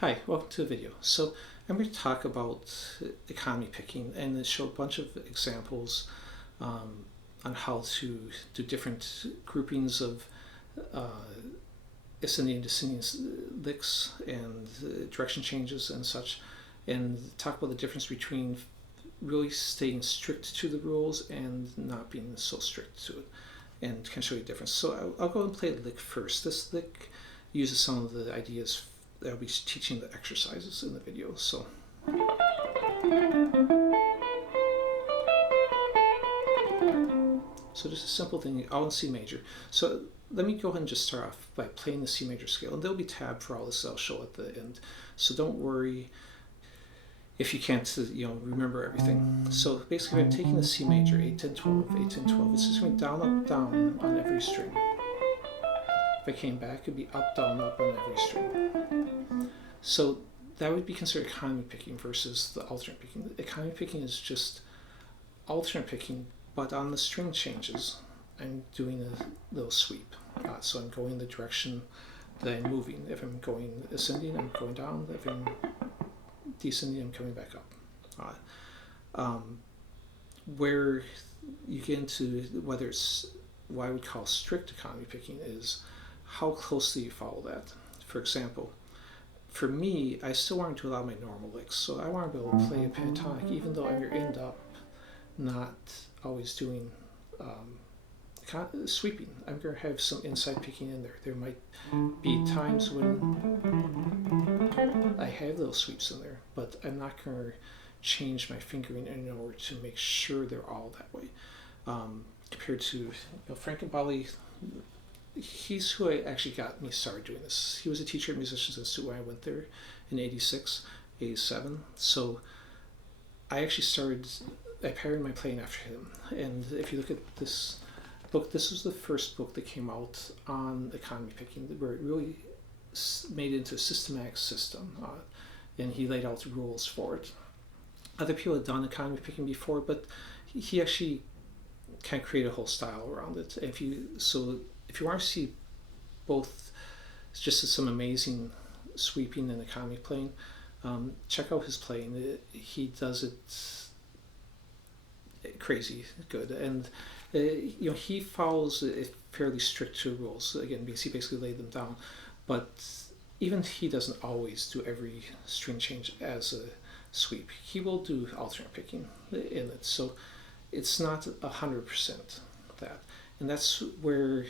Hi, welcome to the video. So I'm going to talk about economy picking and show a bunch of examples on how to do different groupings of ascending and descending licks and direction changes and such, and talk about the difference between really staying strict to the rules and not being so strict to it, and can show you a difference. So I'll go and play the lick first. This lick uses some of the ideas that I'll be teaching the exercises in the video. So just a simple thing, all in C major. So let me go ahead and just start off by playing the C major scale, and there'll be tab for all this I'll show at the end. So don't worry if you can't remember everything. So basically I'm taking the C major, 8, 10, 12, 8, 10, 12. It's just going down, up, down on every string. If I came back, it'd be up, down, up on every string. So that would be considered economy picking versus the alternate picking. Economy picking is just alternate picking, but on the string changes, I'm doing a little sweep. So I'm going the direction that I'm moving. If I'm going ascending, I'm going down. If I'm descending, I'm coming back up. Where you get into whether it's what I would call strict economy picking is how closely you follow that. For example, for me, I still want to allow my normal licks, so I want to be able to play a pentatonic even though I'm going to end up not always doing sweeping. I'm going to have some inside picking in there. There might be times when I have those sweeps in there, but I'm not going to change my fingering in order to make sure they're all that way. Compared to Frank Gambale, he's who actually got me started doing this. He was a teacher at Musicians Institute when I went there in 86, 87. So I actually I patterned my playing after him. And if you look at this book, this was the first book that came out on economy picking, where it really made it into a systematic system. And he laid out the rules for it. Other people had done economy picking before, but he actually kind of created a whole style around it. If you want to see both just some amazing sweeping and economy playing, check out his playing. He does it crazy good, and he follows it fairly strict to rules again because he basically laid them down. But even he doesn't always do every string change as a sweep. He will do alternate picking in it, so it's not 100% that, and that's where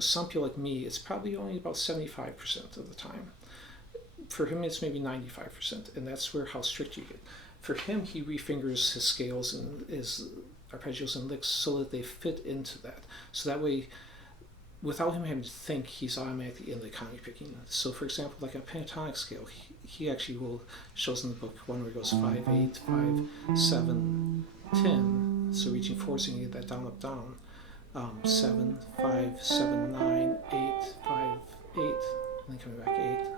some people like me, it's probably only about 75% of the time. For him, it's maybe 95%, and that's where how strict you get. For him, he refingers his scales and his arpeggios and licks so that they fit into that. So that way, without him having to think, he's automatically in the economy picking. So for example, like a pentatonic scale, he actually shows in the book one where it goes 5, 8, 5, 7, 10. So reaching forwards, you can get that down, up, down. 7, 5, 7, 9, 8, 5, 8, and then coming back 8.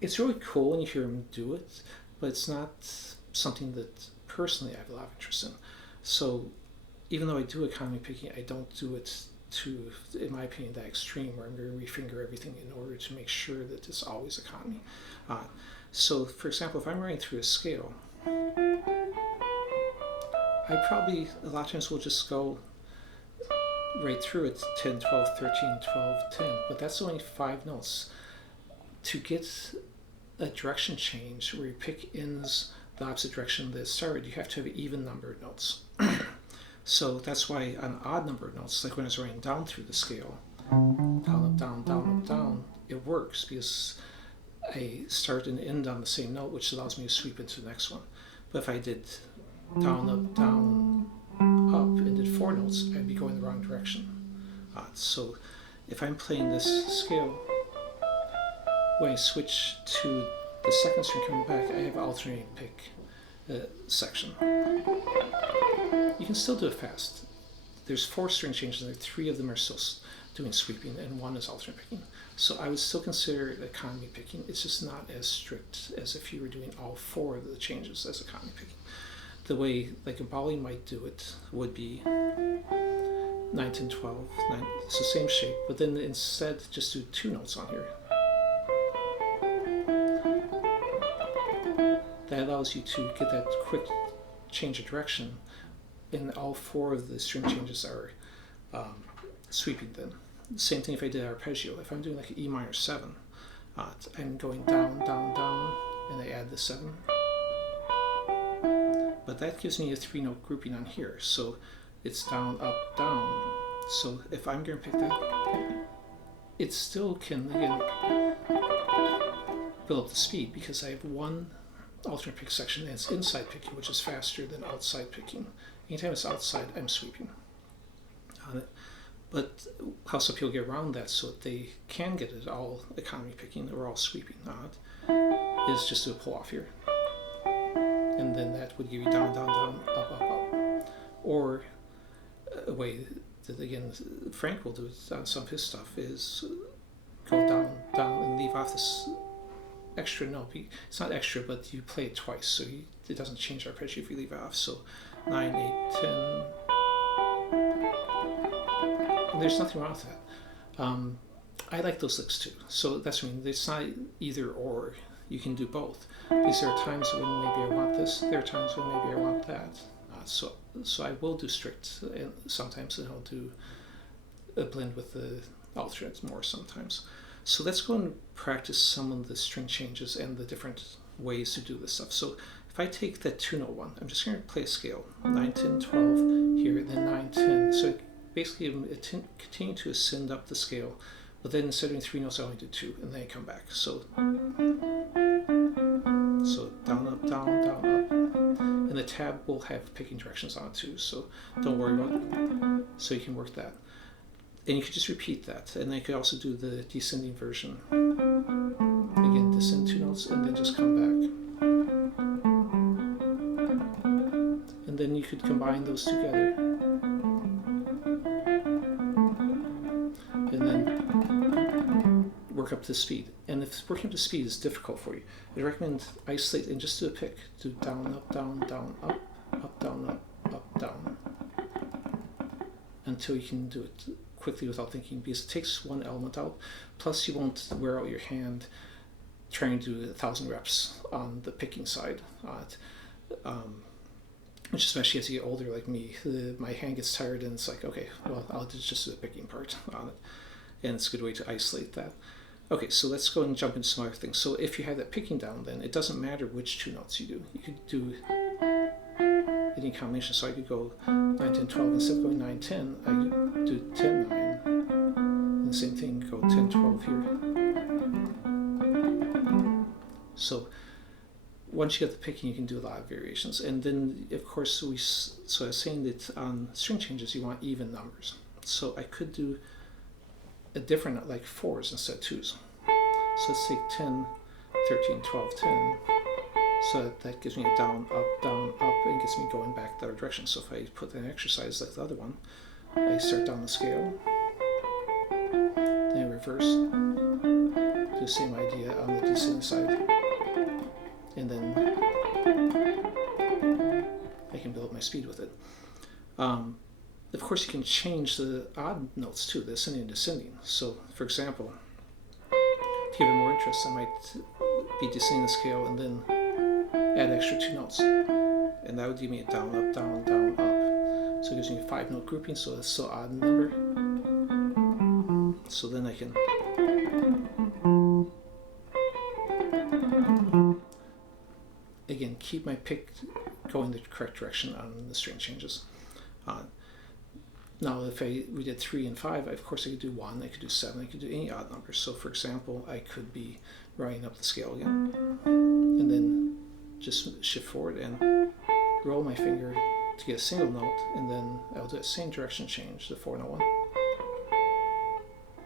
It's really cool when you hear him do it, but it's not something that personally I have a lot of interest in. So even though I do economy picking, I don't do it to, in my opinion, that extreme where I'm going to refinger everything in order to make sure that it's always economy. So for example, if I'm running through a scale, I probably a lot of times will just go right through it, 10, 12, 13, 12, 10, but that's only 5 notes. To get a direction change where you pick ends the opposite direction that it started, you have to have an even number of notes. So that's why on odd number of notes, like when I was writing down through the scale, down, up, down, down, up, down, it works because I start and end on the same note, which allows me to sweep into the next one. But if I did down, up, and did 4 notes, I'd be going the wrong direction. So if I'm playing this scale, when I switch to the second string coming back, I have alternating pick section. You can still do it fast. There's 4 string changes, and 3 of them are still doing sweeping, and 1 is alternate picking. So I would still consider it economy picking. It's just not as strict as if you were doing all 4 of the changes as economy picking. The way like Gambale might do it would be 9, 10, 12, 9. It's the same shape, but then instead just do 2 notes on here. That allows you to get that quick change of direction, and all 4 of the string changes are sweeping then. Same thing if I did arpeggio. If I'm doing like an E minor 7, I'm going down, down, down, and I add the 7. But that gives me a 3-note grouping on here, so it's down, up, down. So if I'm going to pick that, it still can, again, build up the speed because I have one alternate pick section and it's inside picking, which is faster than outside picking. Anytime it's outside, I'm sweeping on it. But how some people get around that so that they can get it all economy picking or all sweeping on it is just do a pull off here. And then that would give you down, down, down, up, up, up. Or a way that, again, Frank will do it on some of his stuff is go down, down, and leave off this extra note. It's not extra, but you play it twice, so it doesn't change arpeggio if you leave it off. So 9, 8, 10. And there's nothing wrong with that. I like those licks too. So that's what I mean. It's not either or. You can do both. Because there are times when maybe I want this. There are times when maybe I want that. So I will do strict, and sometimes I'll do a blend with the alternates more sometimes. So let's go and practice some of the string changes and the different ways to do this stuff. So if I take that 2-note one, I'm just going to play a scale. 9, 10, 12 here, and then 9, 10. So basically I'm continue to ascend up the scale, but then instead of doing 3 notes, I only do 2, and then I come back. So down, up, down, down, up. And the tab will have picking directions on it too, so don't worry about it. So you can work that. And you could just repeat that. And then you could also do the descending version. Again, descend 2 notes and then just come back. And then you could combine those together. And then work up to speed. And if working up to speed is difficult for you, I recommend isolate and just do a pick. Do down, up, down, down, up, up, down, up, down. Until you can do it quickly without thinking, because it takes one element out. Plus you won't wear out your hand trying to do 1,000 reps on the picking side. Which especially as you get older like me, my hand gets tired and it's like, okay, well, I'll just do the picking part on it. And it's a good way to isolate that. Okay, so let's go and jump into some other things. So if you have that picking down, then it doesn't matter which 2 notes you do. You could do any combination. So I could go 9, 10, 12. Instead of going 9, 10, I could do 10, 9. And the same thing, go 10, 12 here. So once you get the picking, you can do a lot of variations. And then, of course, so I was saying that on string changes, you want even numbers. So I could do a different, like 4s instead of 2s. So let's take 10, 13, 12, 10. So that gives me a down, up, and gets me going back the other direction. So if I put an exercise like the other one, I start down the scale, then I reverse, do the same idea on the descending side, and then I can build up my speed with it. Of course, you can change the odd notes too, the ascending and descending. So, for example, to give it more interest, I might be descending the scale and then add extra 2 notes. And that would give me a down, up, down, down, up. So it gives me a 5-note grouping, so it's still odd number. So then I can again keep my pick going the correct direction on the string changes. Now, if we did 3 and 5, of course I could do 1, I could do 7, I could do any odd numbers. So, for example, I could be writing up the scale again, and then just shift forward and roll my finger to get a single note, and then I'll do that same direction change, the 4-note one,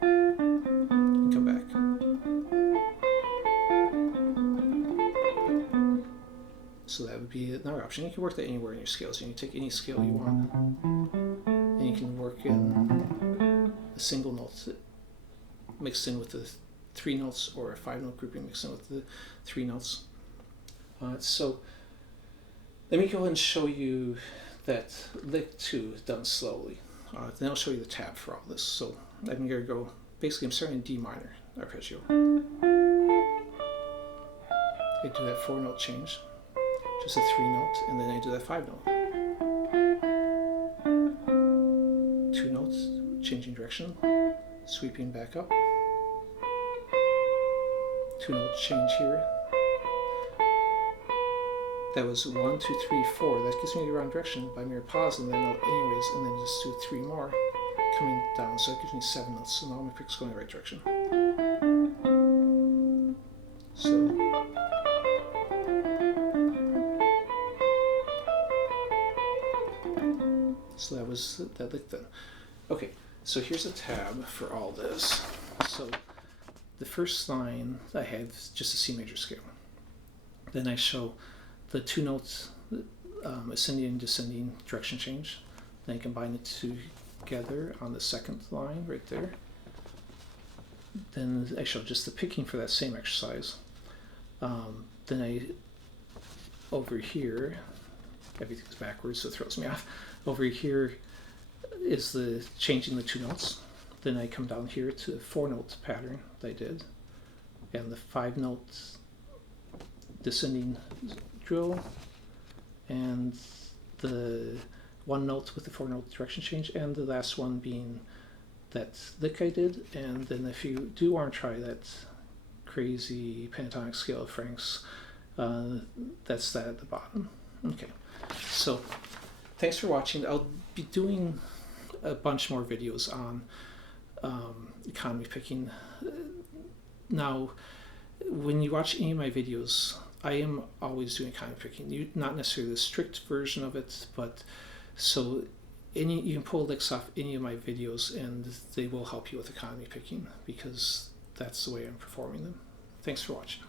and come back. So that would be another option. You can work that anywhere in your scales. You can take any scale you want, and you can work in a single note mixed in with the 3 notes, or a 5-note grouping mixed in with the 3 notes. So let me go and show you that lick 2 done slowly. Then I'll show you the tab for all this. So I'm going to go, basically I'm starting in D minor arpeggio. I do that 4-note change, just a 3-note, and then I do that 5-note. 2 notes, changing direction, sweeping back up. 2-note change here. That was 1, 2, 3, 4. That gives me the wrong direction by mere pausing that note anyways, and then just do 3 more coming down. So it gives me 7 notes. So now my pick's going the right direction. So that was that lick then. Okay, so here's a tab for all this. So the first line I have is just a C major scale. Then I show the 2 notes, ascending and descending direction change. Then I combine the 2 together on the second line right there. Then I show just the picking for that same exercise. Then over here, everything's backwards, so it throws me off. Over here is the changing the 2 notes. Then I come down here to the 4-note pattern that I did, and the 5-note descending drill, and the 1 note with the 4-note direction change, and the last one being that lick I did. And then if you do want to try that crazy pentatonic scale of Frank's, that's that at the bottom. Okay, so thanks for watching. I'll be doing a bunch more videos on economy picking. Now, when you watch any of my videos, I am always doing economy picking. Not necessarily the strict version of it, but so you can pull licks off any of my videos and they will help you with economy picking because that's the way I'm performing them. Thanks for watching.